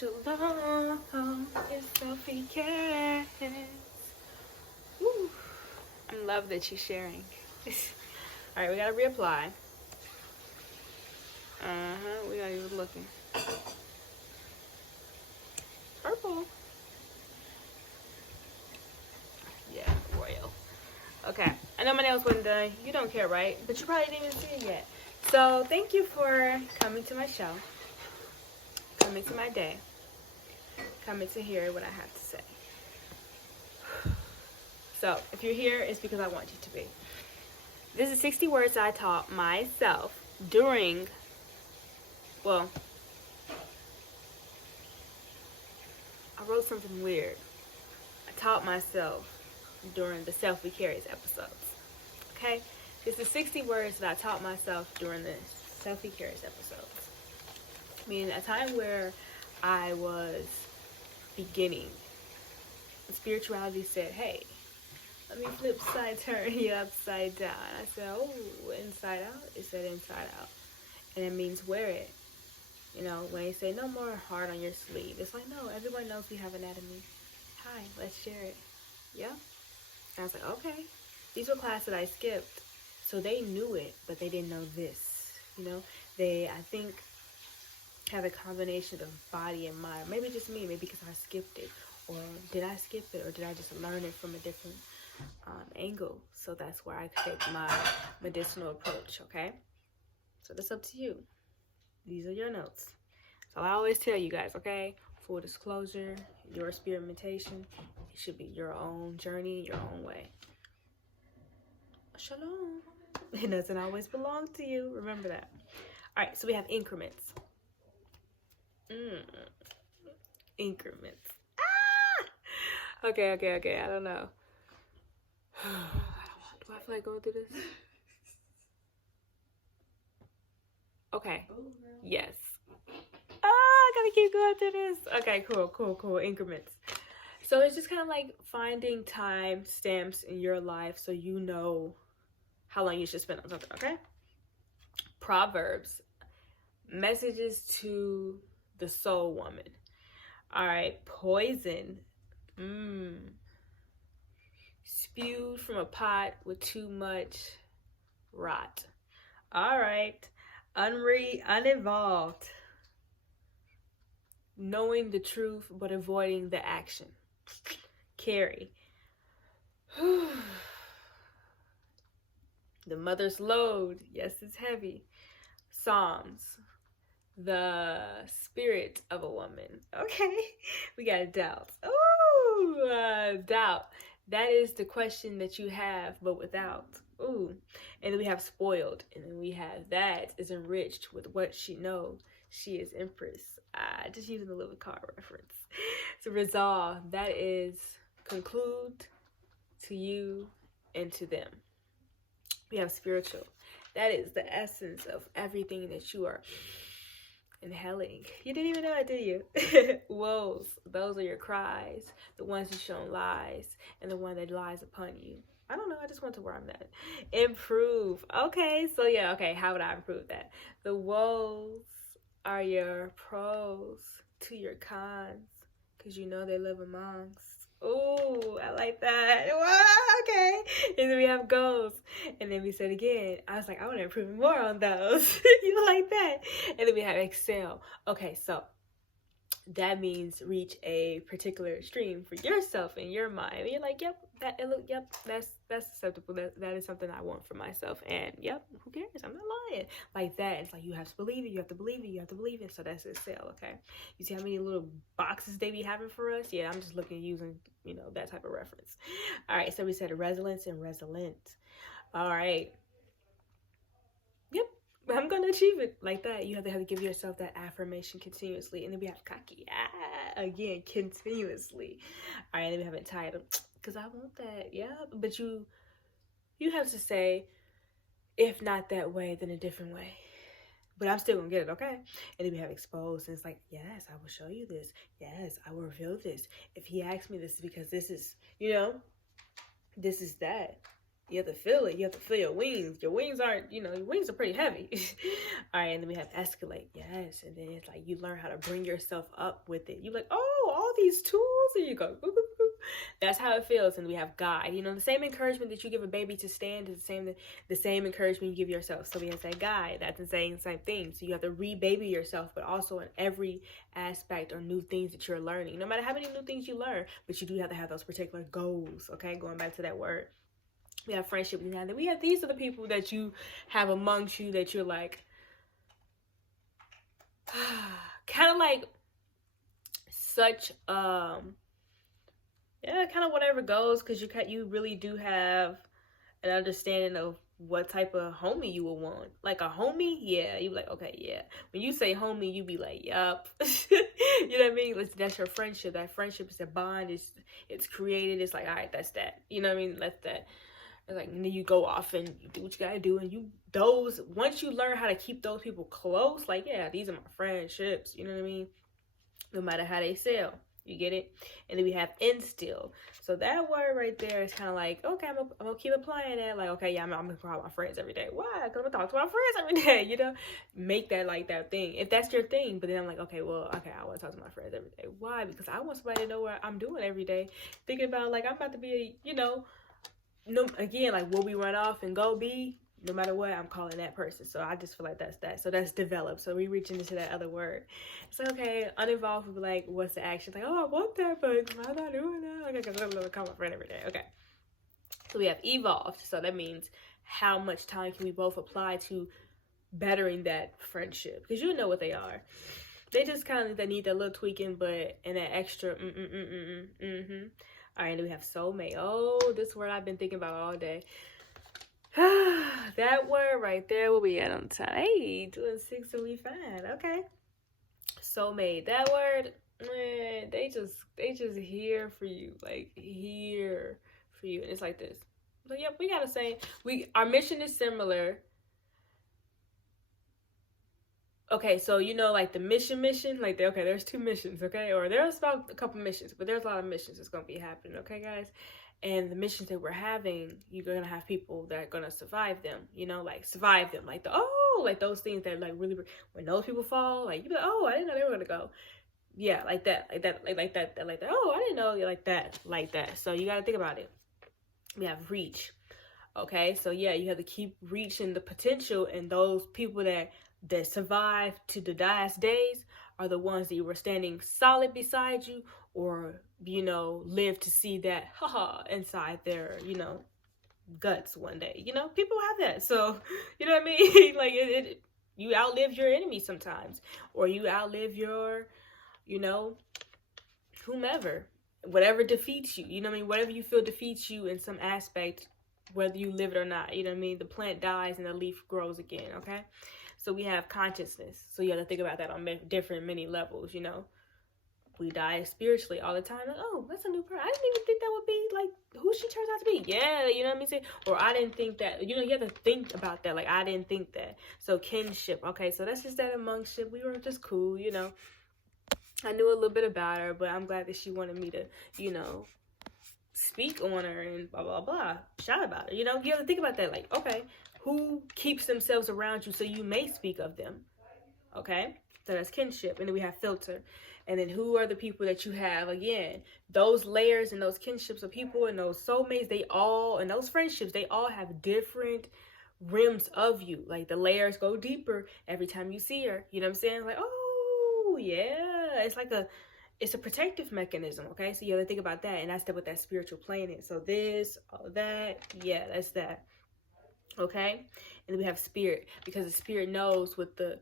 Shalom, it's SELFIE CARATS. Woo. I love that you're sharing. All right, we gotta reapply. We're not even looking. Purple. Yeah, royal. Okay, I know my nails wasn't done. You don't care, right? But you probably didn't even see it yet. So thank you for coming to my show, coming to my day, coming to hear what I have to say. So if you're here, it's because I want you to be. This is 60 words I taught myself during, well, I wrote something weird. I taught myself during the SELFIE CARATS episodes. Okay? This is 60 words that I taught myself during the SELFIE CARATS episodes. Meaning a time where I was beginning. Spirituality said, hey, let me flip side turn you upside down. I said, oh, inside out? It said inside out. And it means wear it. You know, when they say no more heart on your sleeve, it's like, no, everyone knows we have anatomy. Hi, let's share it. Yeah? And I was like, okay. These were classes that I skipped. So they knew it, but they didn't know this. You know, they, I think, have a combination of body and mind. Maybe just me, maybe because I skipped it. Or did I skip it? Or did I just learn it from a different angle? So that's where I take my medicinal approach, okay? So that's up to you. These are your notes. So I always tell you guys, okay? Full disclosure, your experimentation, it should be your own journey, your own way. Shalom. It doesn't always belong to you. Remember that. All right, so we have increments. Increments. Ah! Okay. I don't know. Do I feel like going through this? Okay. Yes. I gotta keep going through this. Okay, cool. Increments. So it's just kind of like finding time stamps in your life so you know how long you should spend on something, okay? Proverbs. Messages to the soul woman. All right. Poison. Spewed from a pot with too much rot. All right. Uninvolved. Knowing the truth but avoiding the action. Carry. The mother's load. Yes, it's heavy. Psalms. The spirit of a woman. Okay. We got doubt. Ooh, doubt. That is the question that you have but without. Ooh. And then we have spoiled. And then we have that is enriched with what she knows. She is empress. Just using a little card reference. So resolve. That is conclude to you and to them. We have spiritual. That is the essence of everything that you are inhaling. You didn't even know it, did you? Woes. Those are your cries. The ones that show lies. And the one that lies upon you. I don't know. I just went to where I'm at. Improve. Okay. So yeah. Okay. How would I improve that? The woes are your pros to your cons. Because you know they live amongst. Ooh, I like that. Wow, okay. And then we have goals. And then we said again, I was like, I want to improve more on those. You like that? And then we have excel. Okay, so that means reach a particular extreme for yourself in your mind. And you're like, yep, that's acceptable. That is something I want for myself. And yep, who cares? I'm not lying. Like that. It's like you have to believe it, you have to believe it, you have to believe it. So that's excel, okay? You see how many little boxes they be having for us? Yeah, I'm just looking using, you know, that type of reference. All right, so we said resilience and resilient. All right. Yep. I'm going to achieve it like that. You have to give yourself that affirmation continuously. And then we have cocky. Again, continuously. All right, then we have entitled. Because I want that. Yeah. But you have to say, if not that way, then a different way. But I'm still going to get it, okay? And then we have exposed. And it's like, yes, I will show you this. Yes, I will reveal this. If he asks me this, because this is, you know, this is that. You have to feel it. You have to feel your wings. Your wings aren't, your wings are pretty heavy. All right, and then we have escalate. Yes, and then it's like you learn how to bring yourself up with it. You're like, oh, all these tools, and you go, boop, boop, boop. That's how it feels. And we have guide. The same encouragement that you give a baby to stand is the same encouragement you give yourself. So we have that guide. That's the same thing. So you have to re-baby yourself, but also in every aspect or new things that you're learning. No matter how many new things you learn, but you do have to have those particular goals. Okay, going back to that word. We have friendship. We have these are the people that you have amongst you that you're like, kind of like such, kind of whatever goes, because you really do have an understanding of what type of homie you will want. Like a homie, yeah, you be like, okay, yeah. When you say homie, you be like, yup. You know what I mean? That's your friendship. That friendship is a bond. It's created. It's like, all right, that's that. You know what I mean? That's that. Like, and then you go off and you do what you gotta do, and once you learn how to keep those people close, like, yeah, these are my friendships, you know what I mean? No matter how they sell, you get it? And then we have instill. So that word right there is kind of like, okay, I'm gonna keep applying that. Like, okay, yeah, I'm gonna call my friends every day. Why? Because I'm gonna talk to my friends every day, Make that like that thing. If that's your thing, but then I'm like, okay, I want to talk to my friends every day. Why? Because I want somebody to know what I'm doing every day. Thinking about, like, I'm about to be, no, again, like, will we run off and go be? No matter what, I'm calling that person. So I just feel like that's that. So that's developed. So we reaching into that other word. So, okay, uninvolved would be like, what's the action? Like, oh, I want that, but I'm not doing that. Like, I gotta call my friend every day. Okay. So we have evolved. So that means how much time can we both apply to bettering that friendship? Because you know what they are. They just kind of need that little tweaking, but and that extra All right, then we have soulmate. Oh, this word I've been thinking about all day. That word right there, what we at on time? Hey, 2-6 and we fine. Okay. Soulmate. That word, man, they just here for you. Like, here for you. And it's like this. So yep, we gotta say our mission is similar. Okay, so like the mission, like, okay, there's 2 missions, okay? Or there's about a couple missions, but there's a lot of missions that's going to be happening, okay, guys? And the missions that we're having, you're going to have people that are going to survive them, like survive them. Like like those things that like really, when those people fall, like, you be like, oh, I didn't know they were going to go. Yeah, like that. Oh, I didn't know, like that. So you got to think about it. We have reach, okay? So yeah, you have to keep reaching the potential, and those people that survive to the last days are the ones that you were standing solid beside you, or live to see that inside their guts one day. People have that. So you know what I mean? Like you outlive your enemy sometimes, or you outlive your whomever, whatever defeats you. You know what I mean? Whatever you feel defeats you in some aspect, whether you live it or not. You know what I mean? The plant dies and the leaf grows again. Okay. So we have consciousness. So you have to think about that on many levels, We die spiritually all the time. Like, oh, that's a new person. I didn't even think that would be, like, who she turns out to be. Yeah, you know what I mean? Or I didn't think that. You have to think about that. Like, I didn't think that. So kinship. Okay, so that's just that amongstship. We were just cool, I knew a little bit about her, but I'm glad that she wanted me to, speak on her and blah, blah, blah. Shout about her. You have to think about that. Like, okay, who keeps themselves around you so you may speak of them? Okay, so that's kinship. And then we have filter. And then who are the people that you have? Again, those layers and those kinships of people and those soulmates, and those friendships, they all have different rims of you. Like, the layers go deeper every time you see her. You know what I'm saying? Like, oh, yeah. It's a protective mechanism, okay? So you have to think about that. And that's what that spiritual plane is. So this, all of that, yeah, that's that. Okay? And then we have spirit, because the spirit knows what the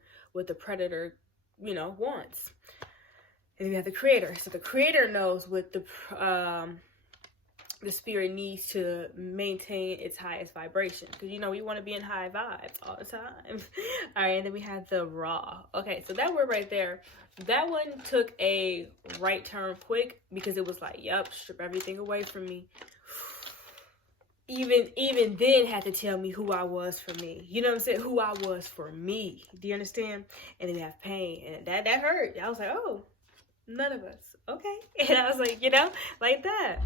predator, wants. And then we have the creator. So the creator knows what the spirit needs to maintain its highest vibration. Because, we want to be in high vibes all the time. All right, and then we have the raw. Okay, so that word right there, that one took a right turn quick, because it was like, yep, strip everything away from me. Even then had to tell me who I was for me. You know what I'm saying? Who I was for me. Do you understand? And then we have pain. And that hurt. I was like, oh, none of us. Okay. And I was like, like that.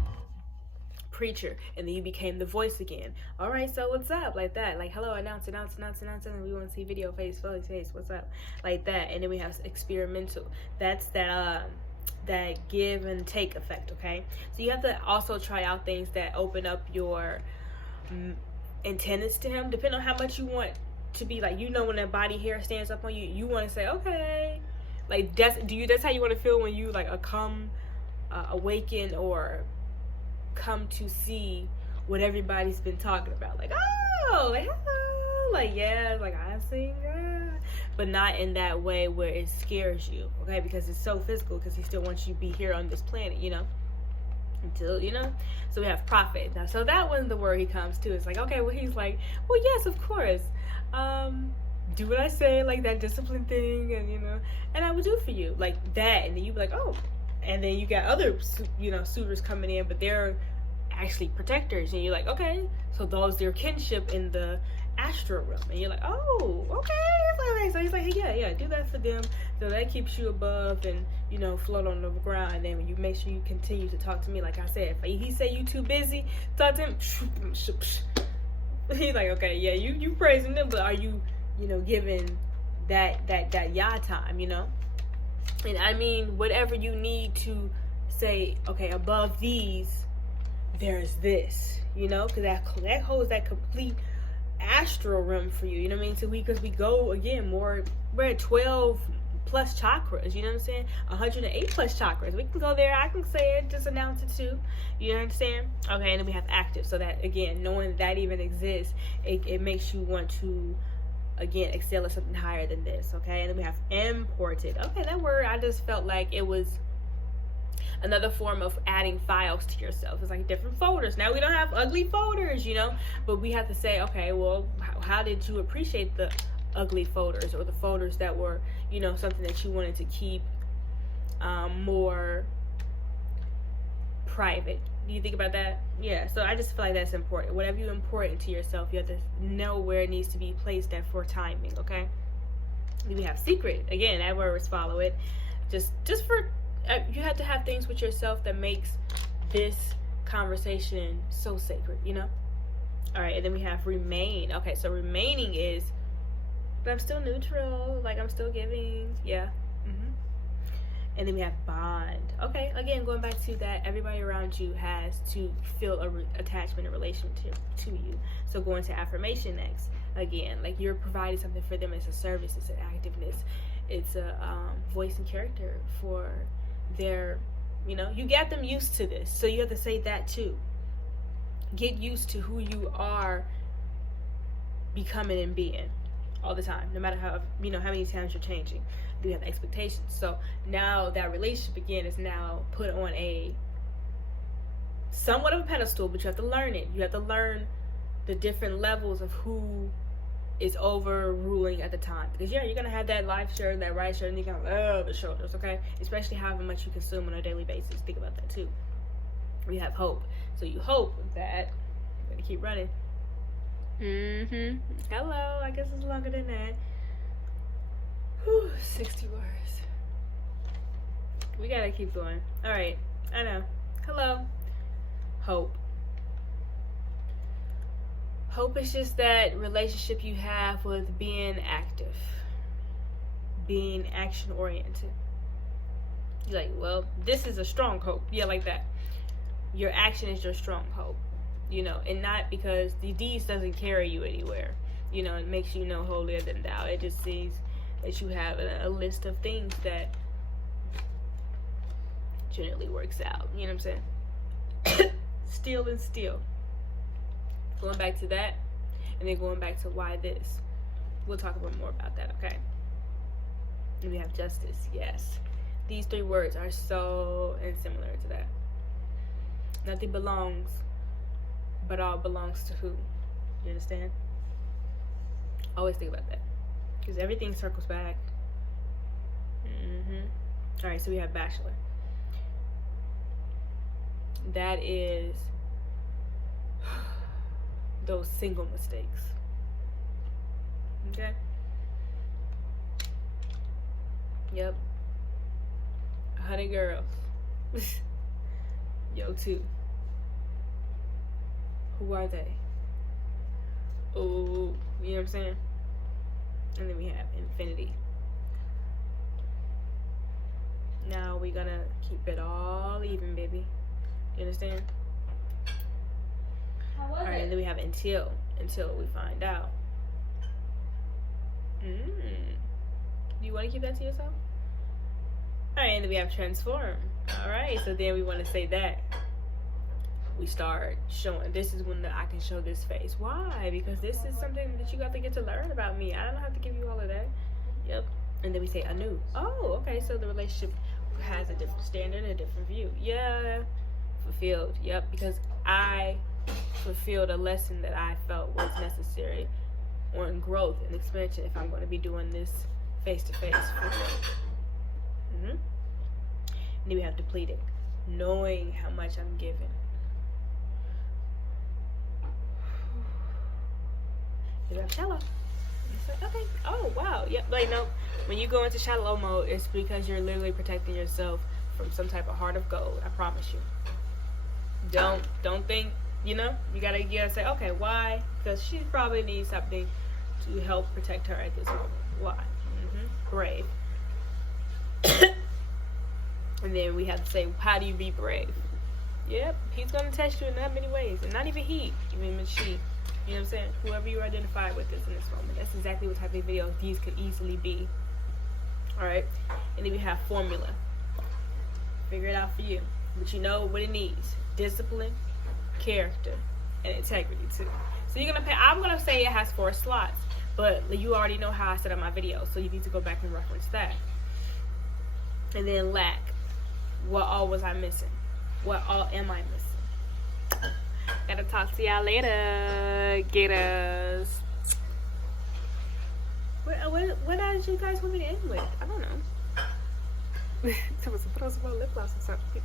preacher, and then you became the voice again. All right, so what's up? Like that. Like, hello, announce, and we want to see video, face, what's up? Like that. And then we have experimental. That's that give and take effect, okay? So you have to also try out things that open up your antennas to him, depending on how much you want to be. Like, when that body hair stands up on you, you want to say, okay, like, that's how you want to feel when you like awaken or come to see what everybody's been talking about. Like, oh, like, hello, like, yeah, like, I see God. But not in that way where it scares you, okay? Because it's so physical, because he still wants you to be here on this planet, until, so we have prophet. Now, so that was the word he comes to. It's like, okay, well, he's like, well, yes, of course, do what I say, like that discipline thing, and I will do for you, like that. And then you be like, oh, and then you got other, suitors coming in, but they're actually protectors, and you're like, okay, so those their kinship in the astral realm, and you're like, oh, okay. So he's like, hey, yeah, do that for them, so that keeps you above and float on the ground. And then when you make sure you continue to talk to me, like I said, if he say you too busy, talk to him. He's like, okay, yeah, you praising them, but are you giving that Yah time, And I mean, whatever you need to say, okay, above these, there's this, because that holds that complete astral realm for you, what I mean? So because we go again we're at 12 plus chakras, you know what I'm saying? 108 plus chakras. We can go there. I can say it, just announce it too. You understand? Okay, and then we have active. So that, again, knowing that even exists, it makes you want to, again, excel at something higher than this, okay? And then we have imported. Okay, that word, I just felt like it was another form of adding files to yourself. It's like different folders. Now we don't have ugly folders, but we have to say, okay, well, how did you appreciate the ugly folders, or the folders that were, something that you wanted to keep more private? Do you think about that? Yeah, so I just feel like that's important. Whatever you import into yourself, you have to know where it needs to be placed at for timing, okay? Then we have secret. Again, that words follow it. Just for, you have to have things with yourself that makes this conversation so sacred, All right, and then we have remain. Okay, so remaining is, but I'm still neutral, like I'm still giving, yeah. And then we have bond. Okay, again, going back to that, everybody around you has to feel attachment and relation to you. So going to affirmation next. Again, like you're providing something for them. It's a service, it's an activeness, it's a voice and character for their, you got them used to this. So you have to say that too. Get used to who you are becoming and being all the time, no matter how many times you're changing. You have expectations. So now that relationship again is now put on a somewhat of a pedestal, but you have to learn it. You have to learn the different levels of who is overruling at the time. Because yeah, you're gonna have that left shoulder, that right shoulder, and you're gonna the shoulders, okay? Especially however much you consume on a daily basis. Think about that too. We have hope. So you hope that I'm gonna keep running. Hello, I guess it's longer than that. 60 words. We gotta keep going. All right, I know. Hello. Hope. Hope is just that relationship you have with being active, being action oriented. You're like, well, this is a strong hope. Yeah, like that. Your action is your strong hope, and not because the deeds doesn't carry you anywhere. It makes you no holier than thou. It just sees that you have a list of things that generally works out. You know what I'm saying? Still and still. Going back to that, and then going back to why this. We'll talk about more about that, okay? And we have justice, yes. These three words are so similar to that. Nothing belongs, but all belongs to who? You understand? Always think about that, because everything circles back. All right, so we have bachelor. That is those single mistakes. Okay? Yep. 100 girls. Yo, too. Who are they? Oh, you know what I'm saying? And then we have infinity. Now we're gonna keep it all even, baby. You understand? Alright, and then we have until we find out. Do you want to keep that to yourself? Alright, and then we have transform. Alright, so then we want to say that. We start showing, this is when I can show this face. Why? Because this is something that you got to get to learn about me. I don't have to give you all of that. Yep. And then we say anew. Oh, okay, so the relationship has a different standard and a different view. Yeah. Fulfilled. Yep, because I fulfilled a lesson that I felt was necessary on growth and expansion if I'm going to be doing this face-to-face for real. And then we have depleted, knowing how much I'm giving. We have shallow. Okay. Oh wow. Yep. Like no. When you go into shallow mode, it's because you're literally protecting yourself from some type of heart of gold. I promise you. Don't think. You know. You gotta say, okay, why? Because she probably needs something to help protect her at this moment. Why? Brave. And then we have to say, how do you be brave? Yep. He's gonna test you in that many ways, and not even he, even she. You know what I'm saying? Whoever you identify with is in this moment. That's exactly what type of videos these could easily be. Alright? And then we have formula. Figure it out for you. But you know what it needs. Discipline, character, and integrity too. So you're gonna pay, I'm gonna say it has 4 slots. But you already know how I set up my video. So you need to go back and reference that. And then lack. What all was I missing? What all am I missing? Gotta talk to y'all later. Get us. What did you guys want me to end with? I don't know. Someone's put on some more lip gloss or something.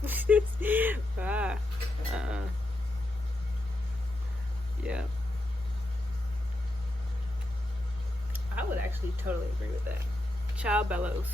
Yeah. I would actually totally agree with that. Child bellows.